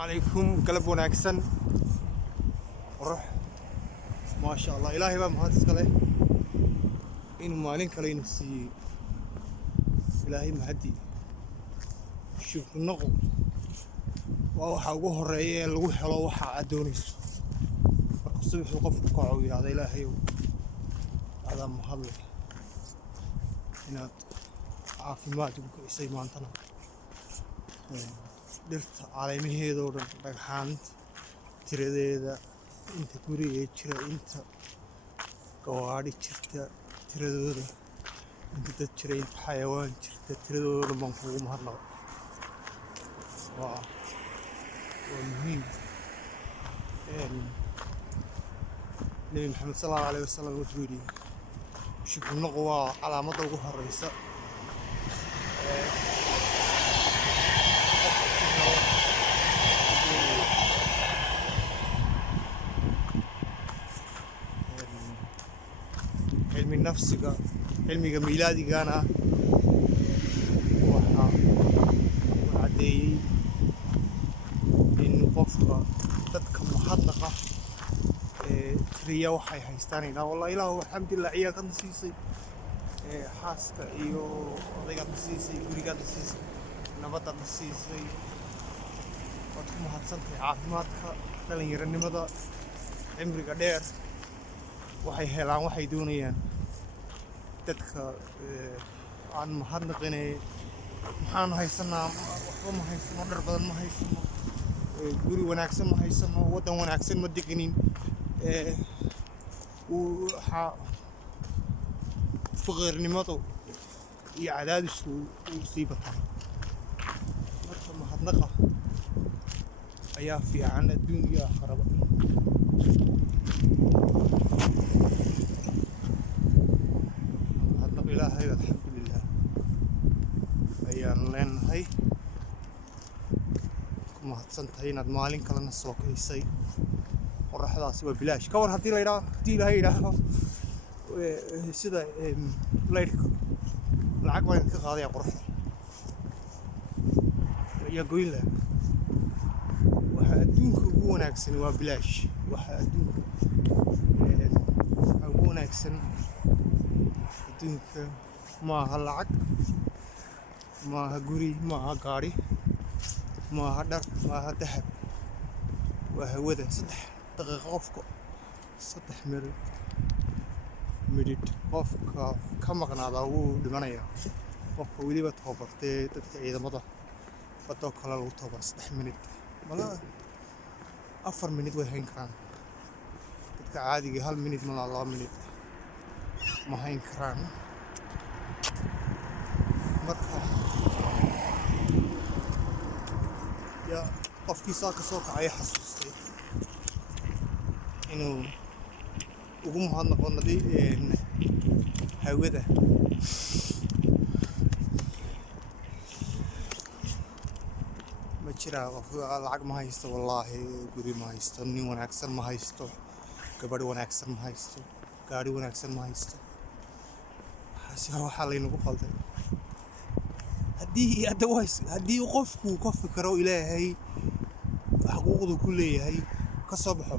عليكم قلب وناكسن روح ما شاء الله إلهي بقى مهاد اسكالي إنه مالين كالي نفسي إلهي مهدي شوف النقو ووحا ugu horeeya lagu helo waxa aad doonayso marka subax qofku ka caawiyo hada Ilaahay hada mahad inaad caafimaad ugu isay maantana dhirta caleemaheeda oo dhan dhagxaanta tiradeeda inta guriga jira inta gawaari jirta tiradooda inta dad jira inta xayawaan jirta tiradooda baan kugu mahadnaqo waa muhiim النبي محمد صلى الله عليه وسلم وتقولي شوف النقوة على مدى وجه الرئيس علم النفس علمي ميلادي كان وعدي إنه قفقة تذكر محدقة تريا وحي هيستانينا والله إله الحمد لله عيا كان نسيسي حاسك إيو ضيقات نسيسي قريقات نسيسي نباتات نسيسي وادكم هاتسانتي عافماتك دلن يرنمدا عمريكا دير waxay helaan waxay doonayaan dadka aan mahadnaqinay maxaan haysanaa waxba ma haysano dhar badan ma haysano guri wanaagsan ma haysano wadan wanaagsan ma deganin waxa faqirnimadu iyo cadaadisku uu sii batay marka mahadnaqa ayaa fiican adduun iyo aakhiraba إلهي الحمد لله أيان لين هاي كم هتصنتين المالين كلنا السوق يسي وراح هذا سوى بلاش كور هدي ليرا هدي ليرا سيدا ليركم العقبة كقاضي أقرح يقول له وحدونك هو ناكسن وبلاش وحدونك هو ناكسن adduunka maaha lacag maaha guri maaha gaari maaha dhar maaha dahab waa hawada 3 daqiiqo qofka 3 minute qofka ka maqnaada wuu dhimanayaa qofka weliba tababartay dadka ciidamada badoo kale lagu tababar 3 minute mala 4 minute way hayn karaan dadka caadiga 1 minute mala 2 minute ما هين كران مرة يا قفكي ساق عي حسوستي إنه وقوم هالنقطة دي إن هوده ما تشرا العق ما هيستو والله قري ما هيستو نيوان أكثر ما هيستو كبر أكثر ما هيستو gaari wanaagsan ma haysto waxa laynagu qalday haddii qofku ka fikiro ilaahay xuquuqdu ku leeyahay ka soo baxo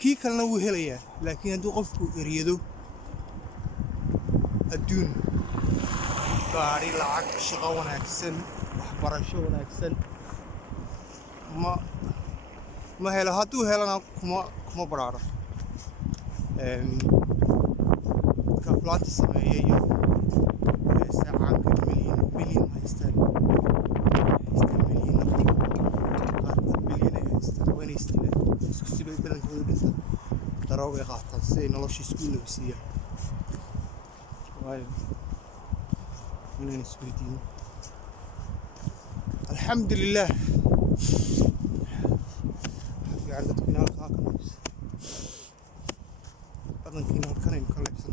kii kalena wuu helayaa laakiin haddii qofku eriyado adduun gaari lacag shaqo wanaagsan waxbarasho wanaagsan ma helo hadduu helana kuma baraaro كفلات السماوية ساعة مليون هيستان مليون مليون هيستان وين يستلم سكسبي بلن كود بنت دراوي قاطع سي نلاشي سكول بسيا واي من سويدين الحمد لله في عندك كنال خاكن بدن كنال كريم كلبسن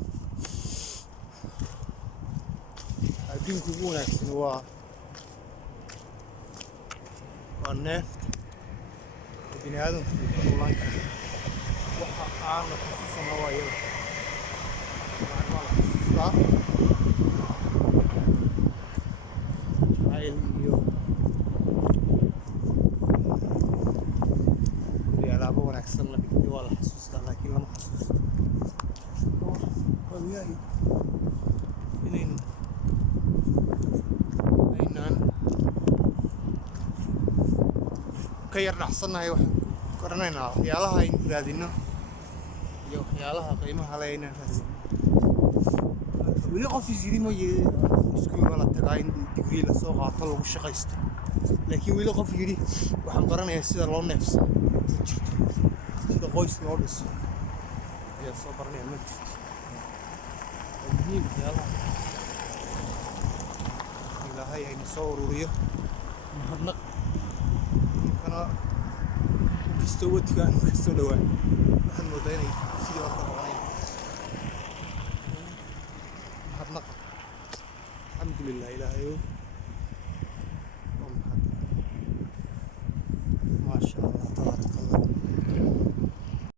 adduunka ugu wanaagsan waa neefta bini aadamku ku noolaan karo waxa aan la xasuusano waa iyada jacayl iyo wanaagsan la dhigtay waa la xasuustaa laakiin lama xasuusto wallaahi inaynu aynaan ka yar dhacsannahay waxaan garanaynaa waxyaalaha aynu raadino iyo waxyaalaha qiimaha leh aynaan raadino weli qof isyidhi ma yiri iskuul la tagaa in digrii lasoo qaato lagu shaqaysto laakiin weli qof yidhi waxaan baranayaa sida loo neefsado ma jirto sida qoys loo dhiso ayaa soo baranaya ma jirto waa muhiim waxyaalaha ilaahay aynu soo ururiyo mahadnaq ninkana kastoo wadiga aan kasoo dhawaan waxaan moodaa inay sidii hore ka qabanayaan mahadnaqa alxamdulilah ilaahayow